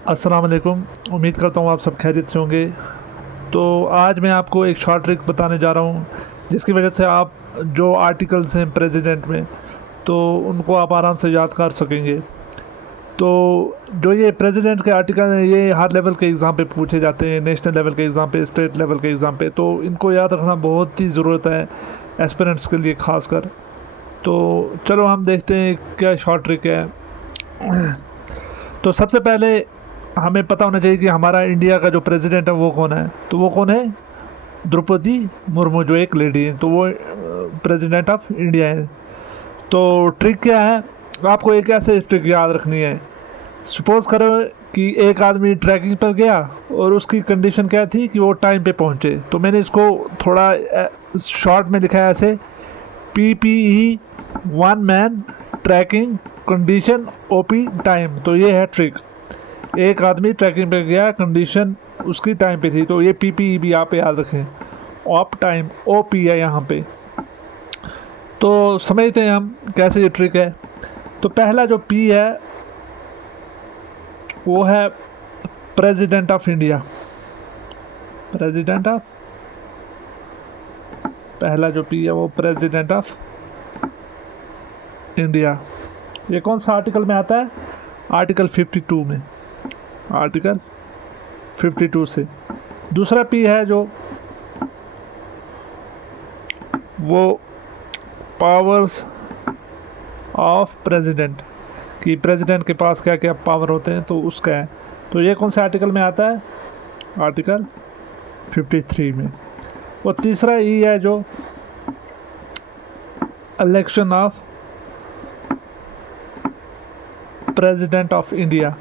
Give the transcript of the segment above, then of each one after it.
अस्सलाम वालेकुम। उम्मीद करता हूँ आप सब खैरियत से होंगे। तो आज मैं आपको एक शॉर्ट ट्रिक बताने जा रहा हूँ, जिसकी वजह से आप जो आर्टिकल्स हैं प्रेसिडेंट में, तो उनको आप आराम से याद कर सकेंगे। तो जो ये प्रेसिडेंट के आर्टिकल हैं, ये हर लेवल के एग्ज़ाम पे पूछे जाते हैं, नेशनल लेवल के एग्ज़ाम पे, स्टेट लेवल के एग्ज़ाम पे। तो इनको याद रखना बहुत ही ज़रूरत है एस्पिरेंट्स के लिए ख़ासकर। तो चलो हम देखते हैं क्या शॉर्ट ट्रिक है। तो सबसे पहले हमें पता होना चाहिए कि हमारा इंडिया का जो प्रेसिडेंट है वो कौन है। तो वो कौन है? द्रौपदी मुर्मू, जो एक लेडी है, तो वो प्रेसिडेंट ऑफ इंडिया है। तो ट्रिक क्या है? आपको एक ऐसे ट्रिक याद रखनी है। सपोज़ करो कि एक आदमी ट्रैकिंग पर गया और उसकी कंडीशन क्या थी कि वो टाइम पे पहुंचे। तो मैंने इसको थोड़ा शॉर्ट में लिखा है ऐसे: PPE, one man, tracking, condition, OP, time. तो ये है ट्रिक। एक आदमी ट्रैकिंग पे गया, कंडीशन उसकी टाइम पे थी, तो ये PPE भी आप याद रखें। ऑप टाइम, OP है यहाँ पे। तो समझते हैं हम कैसे ये ट्रिक है। तो पहला जो P है वो है president of India. President of, पहला जो P है वो प्रेसिडेंट ऑफ इंडिया। ये कौन सा आर्टिकल में आता है? आर्टिकल 52 में, आर्टिकल 52 से। दूसरा P है जो वो पावर्स ऑफ प्रेसिडेंट, कि प्रेसिडेंट के पास क्या क्या पावर होते हैं, तो उसका है। तो ये कौन से आर्टिकल में आता है? आर्टिकल 53 में। और तीसरा E है जो election of president of India,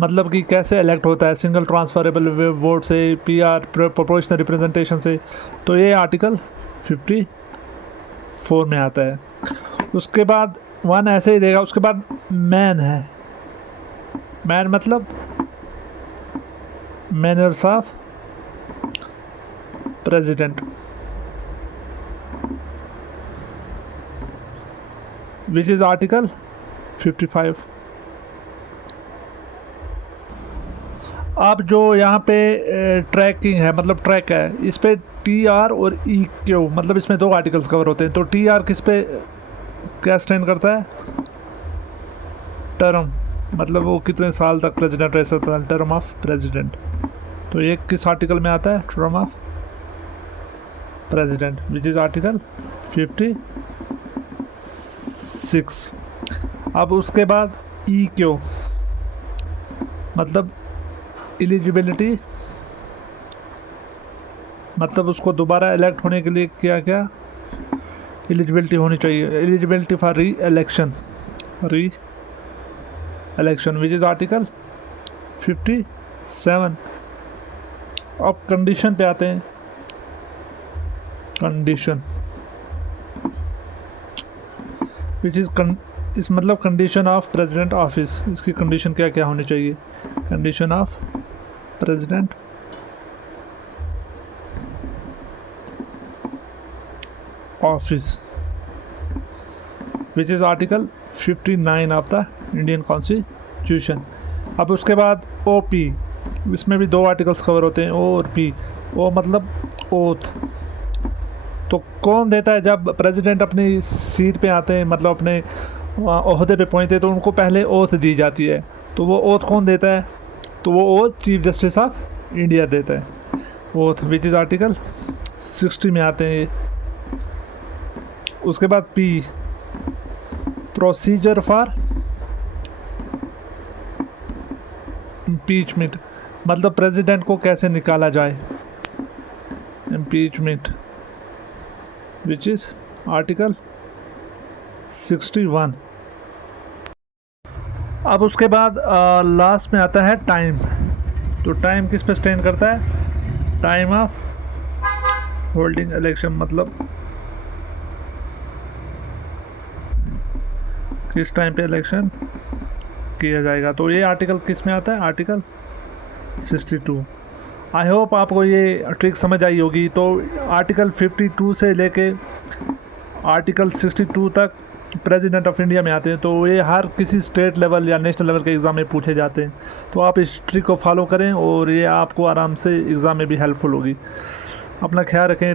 मतलब कि कैसे इलेक्ट होता है, सिंगल ट्रांसफरेबल वोट से, PR प्रोपोर्शनल रिप्रेजेंटेशन से। तो ये आर्टिकल 54 में आता है। उसके बाद वन ऐसे ही देगा। उसके बाद मैन है। मैन मतलब manners of president, which is article 55। अब जो यहाँ पे ट्रैकिंग है, मतलब ट्रैक है, इस पे TR और EQ, मतलब इसमें दो आर्टिकल्स कवर होते हैं। तो TR किस पे क्या स्टैंड करता है? टर्म, मतलब वो कितने साल तक प्रेसिडेंट रह सकता है, टर्म ऑफ प्रेसिडेंट। तो ये किस आर्टिकल में आता है? Term of president, which is article 56। अब उसके बाद EQ मतलब एलिजिबिलिटी, मतलब उसको दोबारा इलेक्ट होने के लिए क्या क्या एलिजिबिलिटी होनी चाहिए। एलिजिबिलिटी फॉर री इलेक्शन, विच इज़ आर्टिकल 57। अब कंडीशन पे आते हैं। कंडीशन विच इज़ इस मतलब कंडीशन ऑफ प्रेसिडेंट ऑफिस, इसकी कंडीशन क्या क्या होनी चाहिए? Condition of president office, which is article 59 of the Indian constitution. अब उसके बाद OP, इसमें भी दो आर्टिकल्स कवर होते हैं, O और P। O मतलब ओथ। तो कौन देता है जब प्रेसिडेंट अपनी सीट पे आते हैं, मतलब अपने ओहदे पे पहुंचते हैं, तो उनको पहले ओथ दी जाती है। तो वो ओथ कौन देता है? तो वो oath chief justice of India देता है, ओथ, विच इज़ आर्टिकल 60 में आते हैं ये। उसके बाद P, प्रोसीजर फॉर इम्पीचमेंट, मतलब प्रेसिडेंट को कैसे निकाला जाए, इम्पीचमेंट, विच इज़ आर्टिकल 61। अब उसके बाद लास्ट में आता है टाइम। तो टाइम किस पे स्टैंड करता है? टाइम ऑफ होल्डिंग इलेक्शन, मतलब किस टाइम पे इलेक्शन किया जाएगा। तो ये आर्टिकल किस में आता है? आर्टिकल 62। आई होप आपको ये ट्रिक समझ आई होगी। तो आर्टिकल 52 से लेके आर्टिकल 62 तक प्रेसिडेंट ऑफ इंडिया में आते हैं, तो ये हर किसी स्टेट लेवल या नेशनल लेवल के एग्ज़ाम में पूछे जाते हैं। तो आप इस ट्रिक को फॉलो करें और ये आपको आराम से एग्ज़ाम में भी हेल्पफुल होगी। अपना ख्याल रखें।